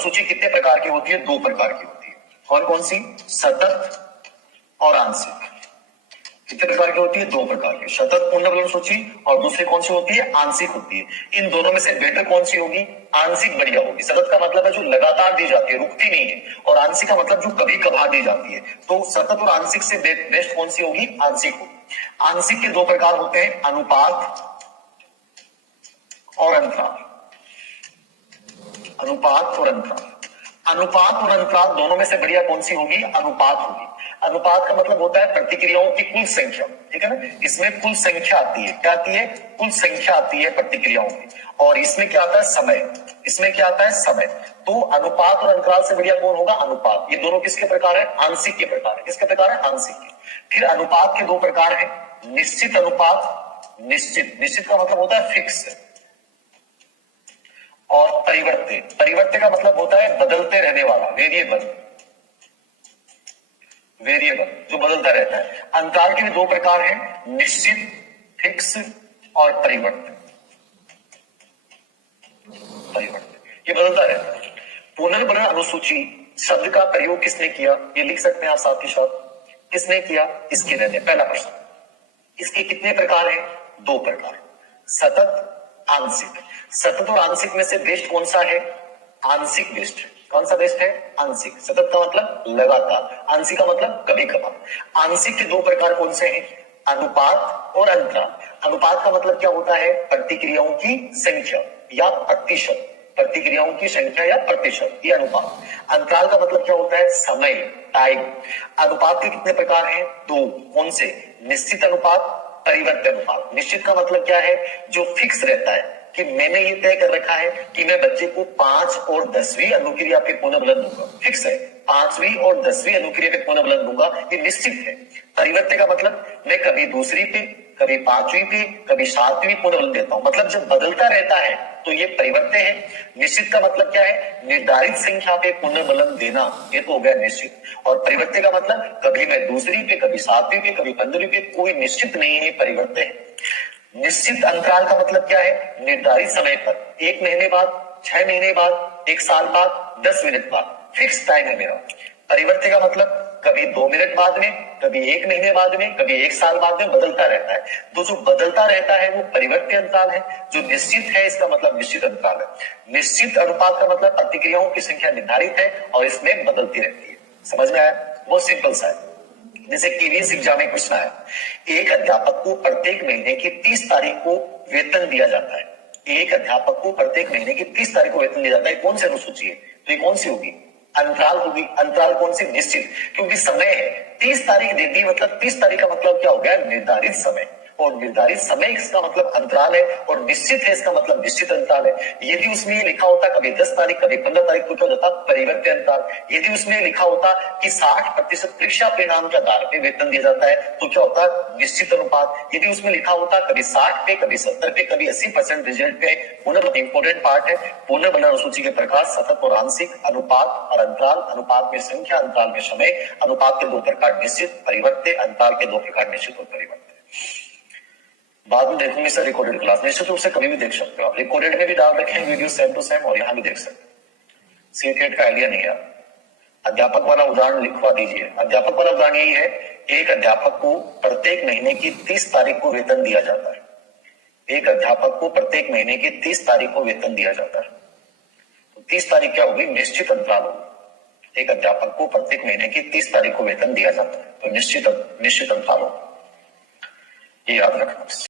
अनुसूची कितने प्रकार की होती है? 2 प्रकार की होती है। कौन कौन सी? सतत और आंशिक। कितने प्रकार की होती है? 2 प्रकार की। सतत पूर्ण बल अनुसूची और दूसरी कौन सी होती है? आंशिक होती है। इन दोनों में से बेटर कौन सी होगी? आंशिक बढ़िया होगी। सतत का मतलब है जो लगातार दी जाती है, रुकती नहीं है, और आंशिक का मतलब जो कभी कभार दी जाती है। तो सतत और आंशिक से बेस्ट कौन सी होगी? आंशिक होगी। आंशिक के 2 प्रकार होते हैं, अनुपात और अंतराल। अनुपात और अंतराल। अनुपात और अंतराल दोनों में से बढ़िया कौन सी होगी? अनुपात होगी। अनुपात का मतलब होता है प्रतिक्रियाओं की कुल संख्या, ठीक है ना। इसमें कुल संख्या आती है। क्या आती है? कुल संख्या आती है प्रतिक्रियाओं की। और इसमें क्या आता है? समय। इसमें क्या आता है? समय। तो अनुपात और अंतराल से बढ़िया कौन होगा? अनुपात। ये दोनों किसके प्रकार है? आंशिक के प्रकार है। किसके प्रकार है? आंशिक के। फिर अनुपात के 2 प्रकार है, निश्चित अनुपात। निश्चित का मतलब होता है फिक्स, और परिवर्त्य। परिवर्त्य का मतलब होता है बदलते रहने वाला, वेरिएबल। जो बदलता रहता है। अंतराल के भी 2 प्रकार हैं, निश्चित फिक्स और परिवर्त्य। ये बदलता रहता है। पुनर्बलन अनुसूची शब्द का प्रयोग किसने किया? ये लिख सकते हैं आप साथ ही साथ। किसने किया? इसके रहने। पहला प्रश्न, इसके कितने प्रकार हैं? 2 प्रकार, सतत, आंशिक। सतत और आंशिक में से बेस्ट कौन सा है? आंशिक बेस्ट। कौन सा बेस्ट है? आंशिक। सतत का मतलब लगातार, आंशिक का मतलब कभी कभार। आंशिक के 2 प्रकार कौन से हैं? अनुपात और अंतराल। अनुपात का मतलब क्या होता है? प्रतिक्रियाओं की संख्या या प्रतिशत। प्रतिक्रियाओं की संख्या या प्रतिशत, ये अनुपात। अंतराल का मतलब क्या होता है? समय, टाइम। अनुपात के कितने प्रकार हैं? 2। कौन से? निश्चित अनुपात, परिवर्त्य अनुपात। निश्चित का मतलब क्या है? जो फिक्स रहता है कि मैंने ये तय कर रखा है कि मैं बच्चे को 5 और 10वीं अनुक्रिया पे पुनर्बलन दूंगा। फिक्स है, 5वीं और 10वीं अनुक्रिया पे पुनर्बलन दूंगा, ये निश्चित है। परिवर्त्य का मतलब मैं कभी दूसरी पे, कभी 5वीं पे, कभी 7वीं पुनर्बलन देता हूं। मतलब जब बदलता रहता है तो ये परिवर्त्य है। निश्चित का मतलब क्या है? निर्धारित संख्या पे पुनर्बलन देना, ये तो हो गया निश्चित। और परिवर्त्य का मतलब कभी मैं दूसरी पे, कभी 7वीं पे, कभी 15वीं पे, कोई निश्चित नहीं है, परिवर्त्य है। निश्चित अंतराल का मतलब क्या है? निर्धारित समय पर, 1 महीने बाद, 6 महीने बाद, 1 साल बाद, 10 मिनट बाद, फिक्स टाइम है मेरा। परिवर्त्य का मतलब कभी 2 मिनट बाद में, कभी 1 महीने बाद में, कभी 1 साल बाद में, बदलता रहता है। तो जो बदलता रहता है वो परिवर्त्य अंतराल है। जो निश्चित है इसका मतलब निश्चित अंतराल है। निश्चित अनुपात का मतलब प्रतिक्रियाओं की संख्या निर्धारित है और इसमें बदलती रहती है। समझ में आया? बहुत सिंपल सा है। जैसे केवीएस एग्जाम में क्वेश्चन आया, एक अध्यापक को प्रत्येक महीने की 30 तारीख को वेतन दिया जाता है। एक अध्यापक को प्रत्येक महीने की 30 तारीख को वेतन दिया जाता है। कौन सी अनुसूची है? तो ये कौन सी होगी? अंतराल होगी। अंतराल कौन सी? निश्चित, क्योंकि समय है। 30 तारीख दे दी मतलब 30 तारीख का मतलब क्या हो गया? निर्धारित समय। और निर्धारित समय इसका मतलब अंतराल है, और निश्चित है इसका मतलब निश्चित अंतराल है। यदि उसमें ये लिखा होता कभी 10 तारीख, कभी 15 तारीख, तो क्या होता? परिवर्त्य अंतराल। यदि उसमें लिखा होता कि 60% परीक्षा परिणाम के आधार पे वेतन दिया जाता है, तो क्या होता? निश्चित अनुपात। यदि उसमें लिखा होता कभी 60 पे, कभी 70 पे, कभी 80% रिजल्ट पे। पुनः इंपोर्टेंट पार्ट है, पुनर्बलन अनुसूची के प्रकार सतत और आंशिक, अनुपात और अंतराल। अनुपात में संख्या, अंतराल में समय। अनुपात के 2 प्रकार, निश्चित, परिवर्त्य। अंतराल के 2 प्रकार, निश्चित और परिवर्त्य। बाद में देखोगे सर रिकॉर्डेड क्लास, निश्चित रूप से कभी भी देख सकते हो आप। रिकॉर्डेड में भी डाल रखे हैं वीडियो सेम टू सेम, और यहाँ भी देख सकते हो। सीटेट का आइडिया नहीं है। अध्यापक वाला उदाहरण लिखवा दीजिए। अध्यापक वाला उदाहरण यही है, एक अध्यापक को प्रत्येक महीने की 30 तारीख को वेतन दिया जाता है। एक अध्यापक को प्रत्येक महीने की 30 तारीख को वेतन दिया जाता है। तो 30 तारीख क्या होगी? निश्चित अंतराल होगी। एक अध्यापक को प्रत्येक महीने की 30 तारीख को वेतन दिया जाता है, तो निश्चित अंतराल होगा। ये याद रखना।